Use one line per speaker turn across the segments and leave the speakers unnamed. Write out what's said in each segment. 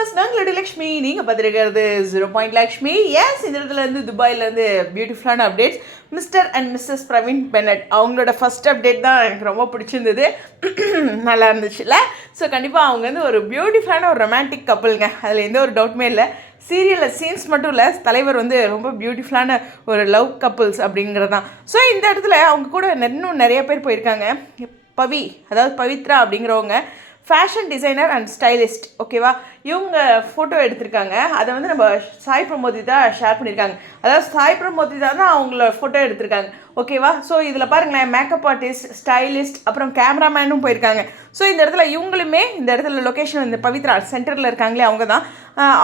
Viewers நாங்களுடைய லக்ஷ்மி நீங்கள் பார்த்துருக்கிறது ஜீரோ பாயிண்ட் லக்ஷ்மி எஸ் இந்த இடத்துல இருந்து துபாயிலேருந்து பியூட்டிஃபுல்லான updates mister and missus Praveen Bennet அவங்களோட ஃபஸ்ட் அப்டேட் தான் எனக்கு ரொம்ப பிடிச்சிருந்தது. நல்லா இருந்துச்சுல்ல? ஸோ கண்டிப்பாக அவங்க வந்து ஒரு பியூட்டிஃபுல்லான ஒரு ரொமான்டிக் கப்பலுங்க அதில் எந்த ஒரு டவுட்டுமே இல்லை. சீரியலில் சீன்ஸ் மட்டும் இல்லை தலைவர் வந்து ரொம்ப பியூட்டிஃபுல்லான ஒரு லவ் கப்புள்ஸ் அப்படிங்கிறது தான் ஸோ இந்த இடத்துல அவங்க கூட இன்னும் நிறைய பேர் போயிருக்காங்க. பவி அதாவது பவித்ரா அப்படிங்கிறவங்க. ஃபேஷன் டிசைனர் அண்ட் ஸ்டைலிஸ்ட் ஓகேவா இவங்க ஃபோட்டோ எடுத்திருக்காங்க. அதை வந்து நம்ம சாய் பிரமோதி தான் ஷேர் பண்ணியிருக்காங்க அதாவது சாய் பிரமோதி தான் அவங்கள ஃபோட்டோ எடுத்திருக்காங்க. ஓகேவா? ஸோ இதில் பாருங்களேன் மேக்கப் ஆர்டிஸ்ட் ஸ்டைலிஸ்ட் அப்புறம் கேமராமேனும் போயிருக்காங்க. ஸோ இந்த இடத்துல இவங்களுமே இந்த இடத்துல லொக்கேஷன் இந்த பவித்ரா சென்டரில் இருக்காங்களே அவங்க தான்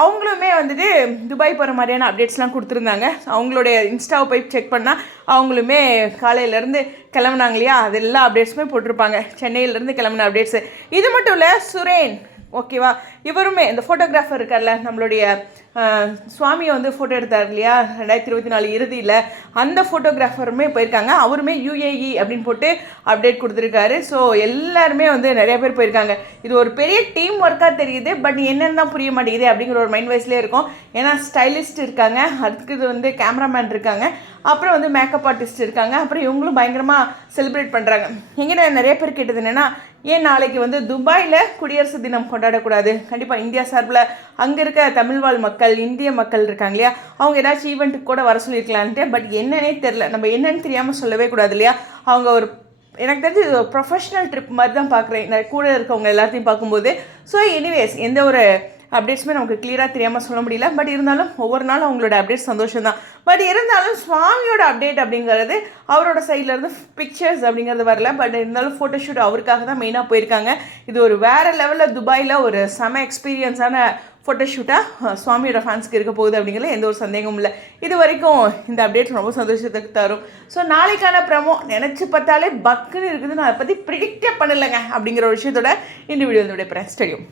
அவங்களுமே வந்துட்டு துபாய் போகிற மாதிரியான அப்டேட்ஸ்லாம் கொடுத்துருந்தாங்க. அவங்களுடைய இன்ஸ்டாவை போய் செக் பண்ணால் அவங்களுமே காலையிலேருந்து கிளம்புனாங்க இல்லையா? அது எல்லா அப்டேட்ஸுமே போட்டிருப்பாங்க சென்னையிலேருந்து கிளம்புன அப்டேட்ஸு இது மட்டும் இல்லை சுரேன் ஓகேவா? இவருமே இந்த ஃபோட்டோகிராஃபர் இருக்கார்ல நம்மளுடைய சுவாமியை வந்து ஃபோட்டோ எடுத்தார் இல்லையா? ரெண்டாயிரத்தி இருபத்தி நாலு இறுதியில் அந்த ஃபோட்டோகிராஃபருமே போயிருக்காங்க. அவருமே யூஏஇ அப்படின்னு போட்டு அப்டேட் கொடுத்துருக்காரு. ஸோ எல்லாருமே வந்து நிறைய பேர் போயிருக்காங்க. இது ஒரு பெரிய டீம் ஒர்க்காக தெரியுது. பட் என்னென்னு தான் புரிய மாட்டேங்குது அப்படிங்கிற ஒரு மைண்ட் வைஸ்லேயே இருக்கும். ஏன்னா ஸ்டைலிஸ்ட் இருக்காங்க. அதுக்கு வந்து கேமராமேன் இருக்காங்க. அப்புறம் வந்து மேக்கப் ஆர்டிஸ்ட் இருக்காங்க. அப்புறம் இவங்களும் பயங்கரமாக செலிப்ரேட் பண்ணுறாங்க எங்கே நிறைய பேர் கேட்டது என்னென்னா ஏன் நாளைக்கு வந்து துபாயில் குடியரசு தினம் கொண்டாடக்கூடாது? கண்டிப்பாக இந்தியா சார்பில் அங்கே இருக்க தமிழ்வாழ் மக்கள் மக்கள் இந்திய மக்கள் இருக்காங்க இல்லையா? அவங்க ஏதாச்சும் ஈவெண்ட்டுக்கு கூட வர சொல்லியிருக்கலான்ட்டு பட் என்னன்னே தெரில நம்ம என்னன்னு தெரியாமல் சொல்லவே கூடாது இல்லையா? அவங்க ஒரு எனக்கு தெரிஞ்சு இது ஒரு ப்ரொஃபஷ்னல் ட்ரிப் மாதிரி தான் பார்க்குறேன். நான் கூட இருக்கவங்க எல்லாத்தையும் பார்க்கும்போது. ஸோ எனிவேஸ் எந்த ஒரு அப்டேட்ஸுமே நமக்கு கிளியராக தெரியாமல் சொல்ல முடியல. பட் இருந்தாலும் ஒவ்வொரு நாளும் அவங்களோட அப்டேட் சந்தோஷம் தான் பட் இருந்தாலும் சுவாமியோட அப்டேட் அப்படிங்கிறது அவரோட சைடில் இருந்து பிக்சர்ஸ் அப்படிங்கிறது வரல. பட் இருந்தாலும் ஃபோட்டோஷூட் அவருக்காக தான் மெயினாக போயிருக்காங்க. இது ஒரு வேறு லெவலில் துபாயில் ஒரு செம எக்ஸ்பீரியன்ஸான ஃபோட்டோஷூட்டாக சுவாமியோட ஃபேன்ஸ்க்கு இருக்க போகுது அப்படிங்கிறது எந்த ஒரு சந்தேகமும் இல்லை. இது வரைக்கும் இந்த அப்டேட் ரொம்ப சந்தோஷத்துக்கு தரும். ஸோ நாளைக்கான ப்ரமோ நினச்சி பார்த்தாலே பக்குன்னு இருக்குது. நான் அதை பற்றி ப்ரிடிக்டே பண்ணலைங்க அப்படிங்கிற ஒரு விஷயத்தோட இந்த வீடியோ வந்து விடைபெறேன். ஸ்டடியும்